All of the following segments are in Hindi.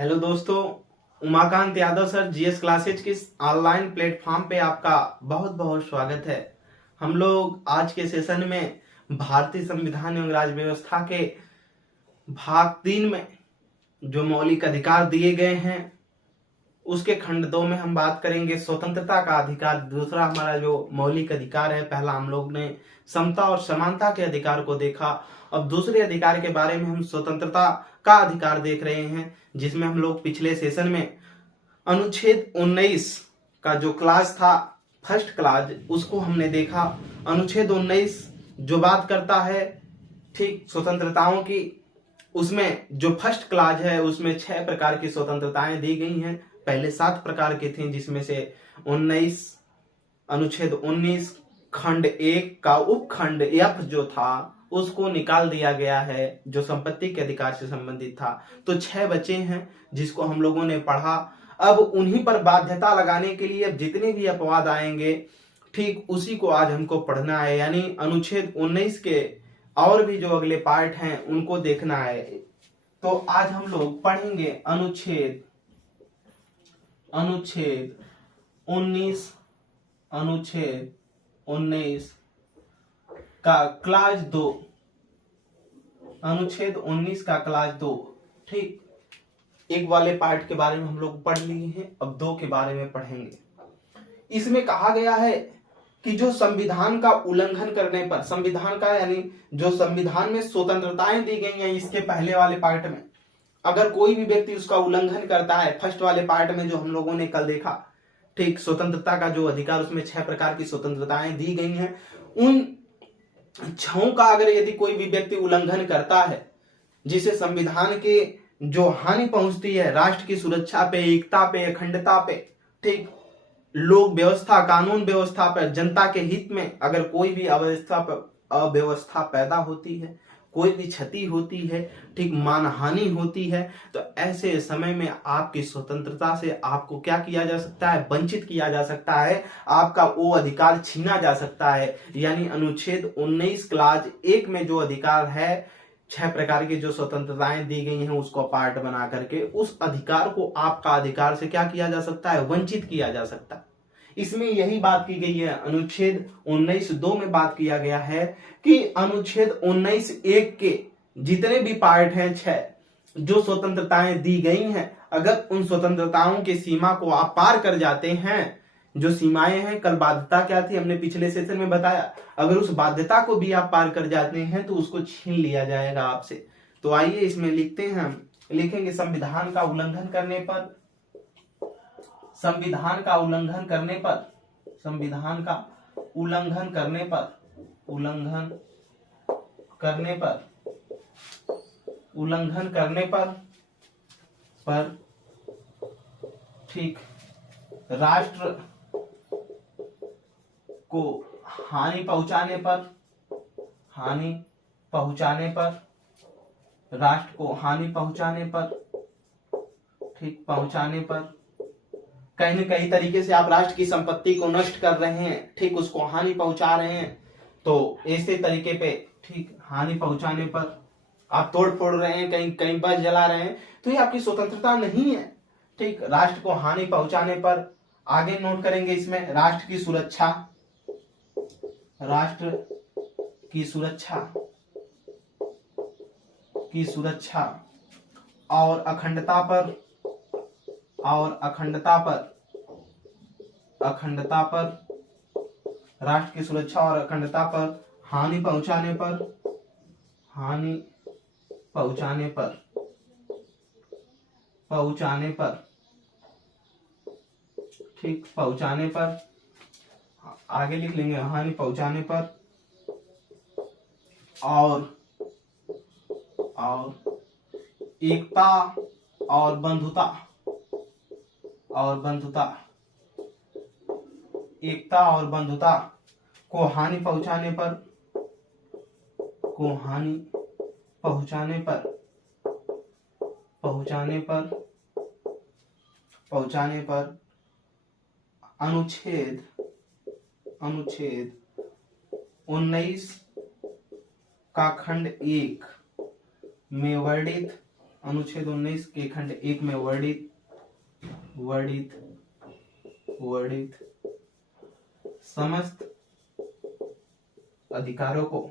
हेलो दोस्तों, Umakant Yadav sir GS classes के ऑनलाइन प्लेटफॉर्म पे आपका बहुत बहुत स्वागत है। हम लोग आज के सेशन में भारतीय संविधान एवं राज्य व्यवस्था के भाग 3 में जो मौलिक अधिकार दिए गए हैं उसके खंड 2 में हम बात करेंगे स्वतंत्रता का अधिकार। दूसरा हमारा जो मौलिक अधिकार है, पहला हम लोग ने समता और समानता के अधिकार को देखा। अब दूसरे अधिकार के बारे में हम स्वतंत्रता का अधिकार देख रहे हैं, जिसमें हम लोग पिछले सेशन में अनुच्छेद 19 का जो क्लास था, फर्स्ट क्लास, उसको हमने देखा। अनुच्छेद 19 जो बात करता है ठीक स्वतंत्रताओं की, उसमें जो फर्स्ट क्लास है उसमें 6 प्रकार की स्वतंत्रताएं दी गई हैं। पहले 7 प्रकार की थी, जिसमें से 19 अनुच्छेद 19 खंड 1 का उपखंड F जो था उसको निकाल दिया गया है, जो संपत्ति के अधिकार से संबंधित था। तो 6 बचे हैं जिसको हम लोगों ने पढ़ा। अब उन्हीं पर बाध्यता लगाने के लिए अब जितने भी अपवाद आएंगे ठीक उसी को आज हमको पढ़ना है, यानी अनुच्छेद 19 के और भी जो अगले पार्ट हैं उनको देखना है। तो आज हम लोग पढ़ेंगे अनुच्छेद 19 का क्लास 2, अनुच्छेद 19 का क्लास 2। ठीक, एक वाले पार्ट के बारे में हम लोग पढ़ लिए हैं, अब 2 के बारे में पढ़ेंगे। इसमें कहा गया है कि जो संविधान का उल्लंघन करने पर, संविधान का यानी जो संविधान में स्वतंत्रताएं दी गई हैं इसके पहले वाले पार्ट में, अगर कोई भी व्यक्ति उसका उल्लंघन करता है, फर्स्ट वाले पार्ट में जो हम लोगों ने कल देखा, ठीक, स्वतंत्रता का जो अधिकार, उसमें 6 प्रकार की स्वतंत्रताएं दी गई हैं। उन 6 का अगर यदि कोई भी व्यक्ति उल्लंघन करता है, जिसे संविधान के जो हानि पहुंचती है राष्ट्र की सुरक्षा पे, एकता पे, अखंडता पे, ठीक, लोक व्यवस्था, कानून व्यवस्था पर, जनता के हित में अगर कोई भी अव्यवस्था पैदा होती है, कोई भी क्षति होती है, ठीक, मानहानि होती है, तो ऐसे समय में आपकी स्वतंत्रता से आपको क्या किया जा सकता है? वंचित किया जा सकता है, आपका वो अधिकार छीना जा सकता है। यानी अनुच्छेद 19 क्लास 1 में जो अधिकार है, 6 प्रकार की जो स्वतंत्रताएं दी गई हैं उसको पार्ट बना करके उस अधिकार को, आपका अधिकार से क्या किया जा सकता है? वंचित किया जा सकता है। इसमें यही बात की गई है। अनुच्छेद 19(2) में बात किया गया है कि अनुच्छेद 19(1) के जितने भी पार्ट हैं, 6 जो स्वतंत्रताएं दी गई हैं, अगर उन स्वतंत्रताओं की सीमा को आप पार कर जाते हैं, जो सीमाएं हैं, कल बाध्यता क्या थी हमने पिछले सेशन में बताया, अगर उस बाध्यता को भी आप पार कर जाते हैं तो उसको छीन लिया जाएगा आपसे। तो आइए इसमें लिखते हैं, हम लिखेंगे संविधान का उल्लंघन करने पर, संविधान का उल्लंघन करने पर, संविधान का उल्लंघन करने पर, उल्लंघन करने पर, उल्लंघन करने पर ठीक, राष्ट्र को हानि पहुंचाने पर, हानि पहुंचाने पर, राष्ट्र को हानि पहुंचाने पर, ठीक, पहुंचाने पर, कहीं न कहीं तरीके से आप राष्ट्र की संपत्ति को नष्ट कर रहे हैं, ठीक, उसको हानि पहुंचा रहे हैं, तो ऐसे तरीके पे, ठीक, हानि पहुंचाने पर आप तोड़ फोड़ रहे हैं, कहीं कहीं बस जला रहे हैं, तो ये आपकी स्वतंत्रता नहीं है। ठीक, राष्ट्र को हानि पहुंचाने पर, आगे नोट करेंगे इसमें राष्ट्र की सुरक्षा, राष्ट्र की सुरक्षा, की सुरक्षा और अखंडता पर, और अखंडता पर, अखंडता पर, राष्ट्र की सुरक्षा और अखंडता पर हानि पहुंचाने पर, हानि पहुंचाने पर, पहुंचाने पर, ठीक, पहुंचाने पर, आगे लिख लेंगे हानि पहुंचाने पर, और एकता और बंधुता, और बंधुता, एकता और बंधुता को हानि पहुंचाने पर, को हानि पहुंचाने पर, पहुंचाने पर, पहुंचाने पर अनुच्छेद 19 का खंड 1 में वर्णित अनुच्छेद 19 के खंड 1 में वर्णित समस्त अधिकारों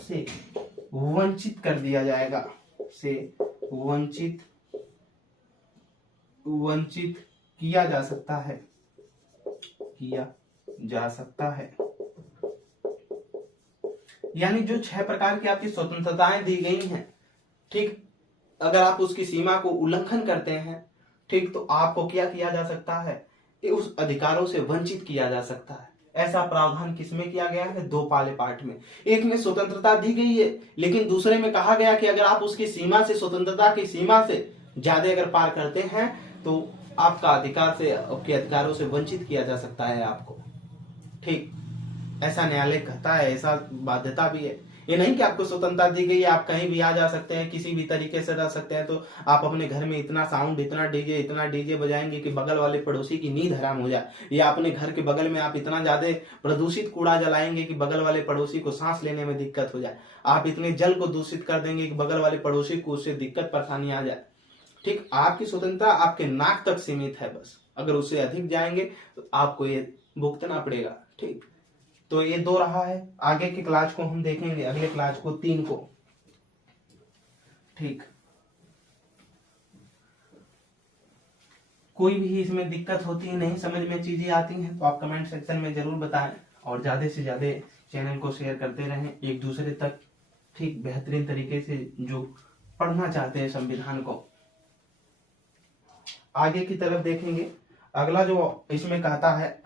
से वंचित कर दिया जाएगा, से वंचित किया जा सकता है। यानी जो 6 प्रकार की आपकी स्वतंत्रताएं दी गई हैं, ठीक, अगर आप उसकी सीमा को उल्लंघन करते हैं, ठीक, तो आपको क्या किया जा सकता है, कि उस अधिकारों से वंचित किया जा सकता है। ऐसा प्रावधान किसमें किया गया है? 2 वाले पार्ट में। एक में स्वतंत्रता दी गई है, लेकिन दूसरे में कहा गया कि अगर आप उसकी सीमा से, स्वतंत्रता की सीमा से ज्यादा अगर पार करते हैं तो आपका अधिकार से, आपके अधिकारों से वंचित किया जा सकता है आपको, ठीक। ऐसा न्यायालय कहता है, ऐसा बाध्यता भी है। ये नहीं कि आपको स्वतंत्रता दी गई है, आप कहीं भी आ जा सकते हैं, किसी भी तरीके से रह सकते हैं, तो आप अपने घर में इतना साउंड, इतना डीजे बजाएंगे कि बगल वाले पड़ोसी की नींद हराम हो जाए, या अपने घर के बगल में आप इतना ज्यादा प्रदूषित कूड़ा जलाएंगे कि बगल वाले पड़ोसी को सांस लेने में दिक्कत हो जाए, आप इतने जल को दूषित कर देंगे कि बगल वाले पड़ोसी को उससे दिक्कत परेशानी आ जाए, ठीक। आपकी स्वतंत्रता आपके नाक तक सीमित है बस, अगर उससे अधिक जाएंगे तो आपको ये भुगतना पड़ेगा, ठीक। तो ये 2 रहा है। आगे की क्लास को हम देखेंगे, अगले क्लास को 3 को, ठीक। कोई भी इसमें दिक्कत होती है, नहीं समझ में चीजें आती हैं, तो आप कमेंट सेक्शन में जरूर बताएं, और ज्यादा से ज्यादा चैनल को शेयर करते रहें एक दूसरे तक, ठीक, बेहतरीन तरीके से जो पढ़ना चाहते हैं संविधान को। आगे की तरफ देखेंगे, अगला जो इसमें कहता है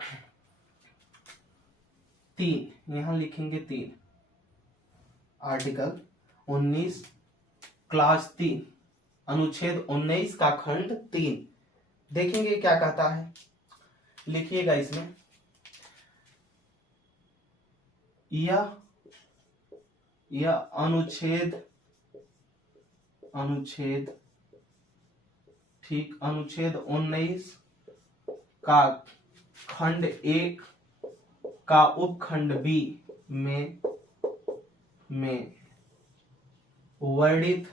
3, यहां लिखेंगे 3, आर्टिकल 19 क्लास 3, अनुच्छेद 19 का खंड 3, देखेंगे क्या कहता है, लिखिएगा इसमें, यह अनुच्छेद ठीक, अनुच्छेद 19 का खंड 1 का उपखंड बी में वर्णित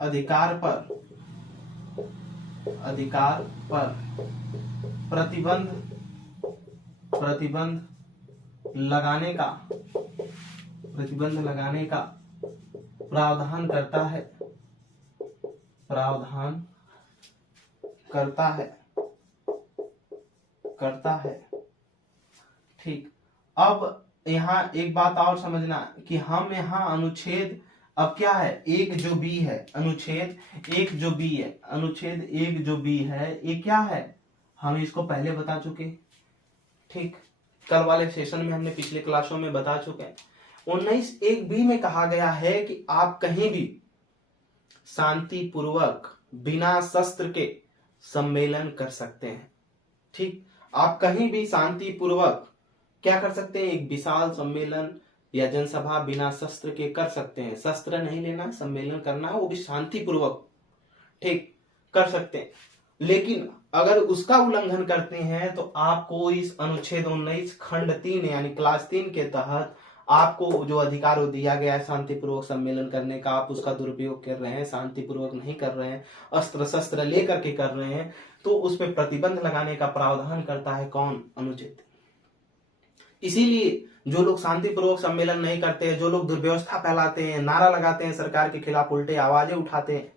अधिकार पर प्रतिबंध लगाने का प्रावधान करता है, ठीक। अब यहाँ एक बात और समझना कि हम यहाँ अनुच्छेद, अब क्या है, एक जो बी है, अनुच्छेद 1 जो बी है, ये क्या है, हम इसको पहले बता चुके, ठीक, कल वाले सेशन में हमने पिछले क्लासों में बता चुके हैं। 19(1)(b) में कहा गया है कि आप कहीं भी शांतिपूर्वक बिना शस्त्र के सम्मेलन कर सकते हैं, ठीक। आप कहीं भी शांतिपूर्वक क्या कर सकते हैं, एक विशाल सम्मेलन या जनसभा बिना शस्त्र के कर सकते हैं। शस्त्र नहीं लेना, सम्मेलन करना, वो भी शांतिपूर्वक, ठीक, कर सकते हैं। लेकिन अगर उसका उल्लंघन करते हैं तो आपको इस अनुच्छेद 19 खंड 3 यानी क्लास 3 के तहत आपको जो अधिकार दिया गया है शांतिपूर्वक सम्मेलन करने का, आप उसका दुरुपयोग कर रहे हैं, शांतिपूर्वक नहीं कर रहे हैं, अस्त्र शस्त्र लेकर के कर रहे हैं, तो उस पर प्रतिबंध लगाने का प्रावधान करता है कौन, अनुच्छेद। इसीलिए जो लोग शांतिपूर्वक सम्मेलन नहीं करते हैं, जो लोग दुर्व्यवस्था फैलाते हैं, नारा लगाते हैं सरकार के खिलाफ, उल्टे आवाजें उठाते हैं,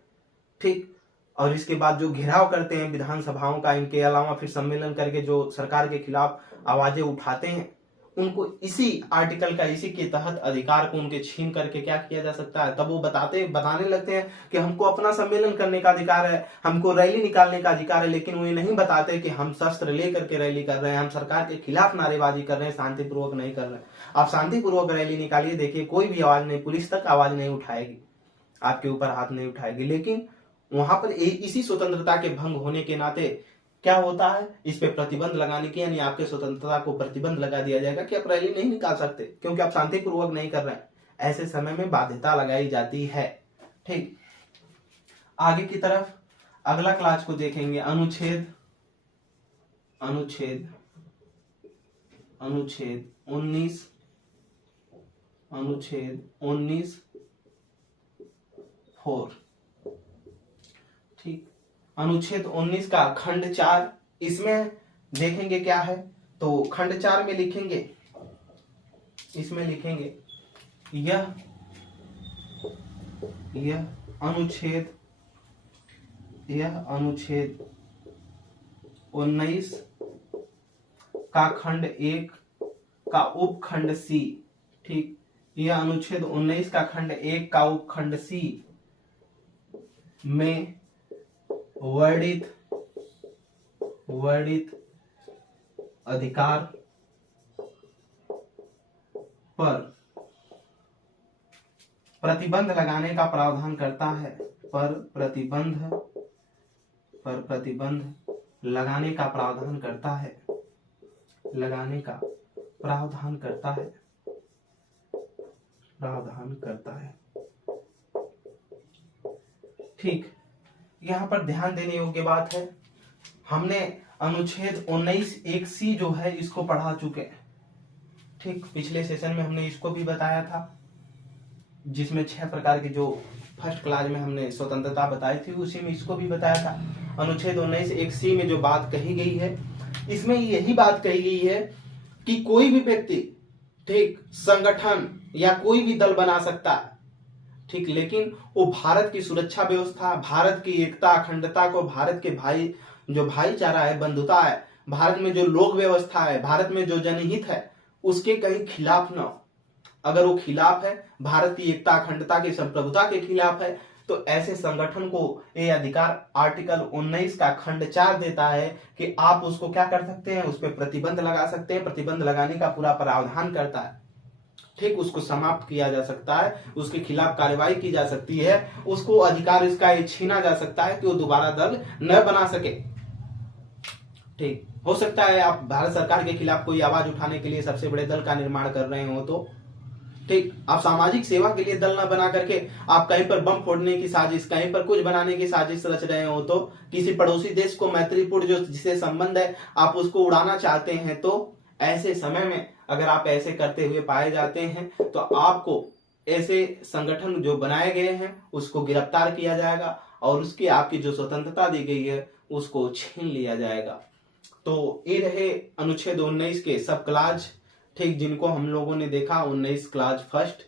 ठीक, और इसके बाद जो घेराव करते हैं विधानसभाओं का, इनके अलावा फिर सम्मेलन करके जो सरकार के खिलाफ आवाजें उठाते हैं, उनको इसी आर्टिकल का, इसी के तहत अधिकार को उनके छीन करके क्या किया जा सकता है। तब वो बताने लगते हैं कि हमको अपना सम्मेलन करने का अधिकार है, हमको रैली निकालने का अधिकार है, लेकिन वो ये नहीं बताते कि हम शस्त्र लेकर के रैली कर रहे हैं, हम सरकार के खिलाफ नारेबाजी कर रहे हैं, शांतिपूर्वक नहीं कर रहे हैं। आप शांतिपूर्वक रैली निकालिए, देखिए कोई भी आवाज नहीं, पुलिस तक आवाज नहीं उठाएगी, आपके ऊपर हाथ नहीं उठाएगी। लेकिन वहां पर इसी स्वतंत्रता के भंग होने के नाते क्या होता है, इस पे प्रतिबंध लगाने की, यानी आपके स्वतंत्रता को प्रतिबंध लगा दिया जाएगा कि आप रैली नहीं निकाल सकते क्योंकि आप शांतिपूर्वक नहीं कर रहे हैं। ऐसे समय में बाध्यता लगाई जाती है, ठीक। आगे की तरफ अगला क्लास को देखेंगे, अनुच्छेद 19 4। ठीक, अनुच्छेद 19 का खंड 4, इसमें देखेंगे क्या है। तो खंड 4 में लिखेंगे, इसमें लिखेंगे यह अनुच्छेद 19 का खंड 1 का उपखंड सी। ठीक, यह अनुच्छेद 19 का खंड 1 का उपखंड सी में वर्णित अधिकार पर प्रतिबंध लगाने का प्रावधान करता है। प्रतिबंध लगाने का प्रावधान करता है। ठीक, यहाँ पर ध्यान देने योग्य बात है, हमने अनुच्छेद 19(1)(c) जो है इसको पढ़ा चुके हैं। ठीक, पिछले सेशन में हमने इसको भी बताया था, जिसमें 6 प्रकार के जो फर्स्ट क्लास में हमने स्वतंत्रता बताई थी, उसी में इसको भी बताया था। अनुच्छेद 19(1)(c) में जो बात कही गई है, इसमें यही बात कही गई है कि कोई भी व्यक्ति, ठीक, संगठन या कोई भी दल बना सकता है। ठीक, लेकिन वो भारत की सुरक्षा व्यवस्था, भारत की एकता अखंडता को, भारत के भाईचारा है, बंधुता है, भारत में जो लोक व्यवस्था है, भारत में जो जनहित है, उसके कहीं खिलाफ न हो। अगर वो खिलाफ है, भारत की एकता अखंडता की संप्रभुता के खिलाफ है, तो ऐसे संगठन को ये अधिकार आर्टिकल 19 का खंड 4 देता है कि आप उसको क्या कर सकते हैं, उस पर प्रतिबंध लगा सकते हैं। प्रतिबंध लगाने का पूरा प्रावधान करता है। ठीक, उसको समाप्त किया जा सकता है, उसके खिलाफ कार्रवाई की जा सकती है, उसको अधिकार इसका ये छीना जा सकता है कि वो दोबारा दल न बना सके। ठीक, हो सकता है आप भारत सरकार के खिलाफ कोई आवाज उठाने के लिए सबसे बड़े दल का निर्माण कर रहे हो, तो ठीक, आप सामाजिक सेवा के लिए दल न बना करके आप कहीं पर बम फोड़ने की साजिश, कहीं पर कुछ बनाने की साजिश रच रहे हो, तो किसी पड़ोसी देश को मैत्रीपूर्ण जो जिससे संबंध है आप उसको उड़ाना चाहते हैं, तो ऐसे समय में अगर आप ऐसे करते हुए पाए जाते हैं तो आपको ऐसे संगठन जो बनाए गए हैं उसको गिरफ्तार किया जाएगा और उसकी आपकी जो स्वतंत्रता दी गई है उसको छीन लिया जाएगा। तो ये रहे अनुच्छेद 19 के सब क्लाज, ठीक, जिनको हम लोगों ने देखा। 19 क्लाज फर्स्ट,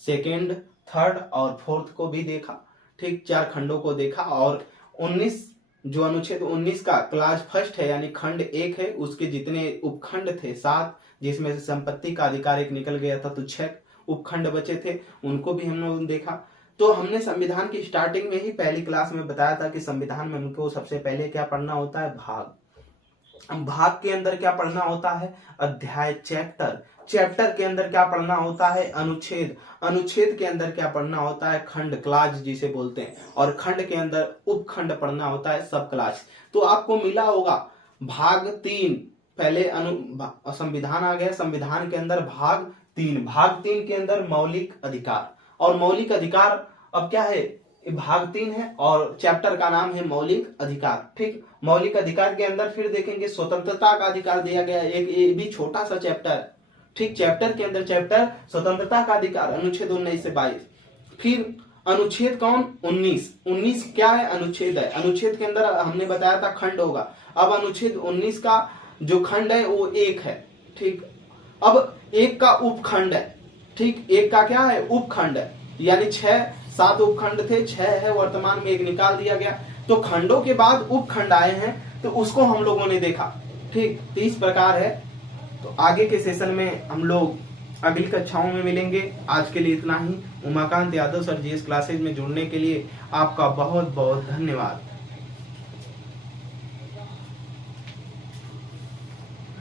सेकेंड, थर्ड और फोर्थ को भी देखा। ठीक, 4 खंडों को देखा। और 19 जो अनुच्छेद 19 का क्लाज फर्स्ट है यानी खंड 1 है, उसके जितने उपखंड थे 7, जिसमें से संपत्ति का अधिकार एक निकल गया था, तो 6 उपखंड बचे थे, उनको भी हम लोगों ने देखा। तो हमने संविधान की स्टार्टिंग में ही पहली क्लास में बताया था कि संविधान में हमको सबसे पहले क्या पढ़ना होता है, भाग। भाग के अंदर क्या पढ़ना होता है, अध्याय, चैप्टर के अंदर क्या पढ़ना होता है, अनुच्छेद के अंदर क्या पढ़ना होता है, खंड, क्लाज जिसे बोलते हैं, और खंड के अंदर उपखंड पढ़ना होता है, सब क्लाज। तो आपको मिला होगा भाग 3, पहले संविधान आ गया, संविधान के अंदर भाग 3 के अंदर मौलिक अधिकार, और मौलिक अधिकार अब क्या है, भाग 3 है और चैप्टर का नाम है मौलिक अधिकार। ठीक, मौलिक अधिकार के अंदर फिर देखेंगे स्वतंत्रता का अधिकार दिया गया, एक ये भी छोटा सा चैप्टर है। ठीक, चैप्टर के अंदर चैप्टर स्वतंत्रता का अधिकार, अनुच्छेद 19 से 22। फिर अनुच्छेद कौन, 19 क्या है, अनुच्छेद है। अनुच्छेद के अंदर हमने बताया था खंड होगा। अब अनुच्छेद 19 का जो खंड है वो 1 है। ठीक, अब 1 का उपखंड है। ठीक, 1 का क्या है, उपखंड है, यानी 7 उपखंड थे, 6 है वर्तमान में, 1 निकाल दिया गया। तो खंडों के बाद उपखंड आए हैं, तो उसको हम लोगों ने देखा। ठीक, 30 प्रकार है। तो आगे के सेशन में हम लोग अगली कक्षाओं में मिलेंगे। आज के लिए इतना ही। Umakant Yadav sir GS classes में जुड़ने के लिए आपका बहुत बहुत धन्यवाद।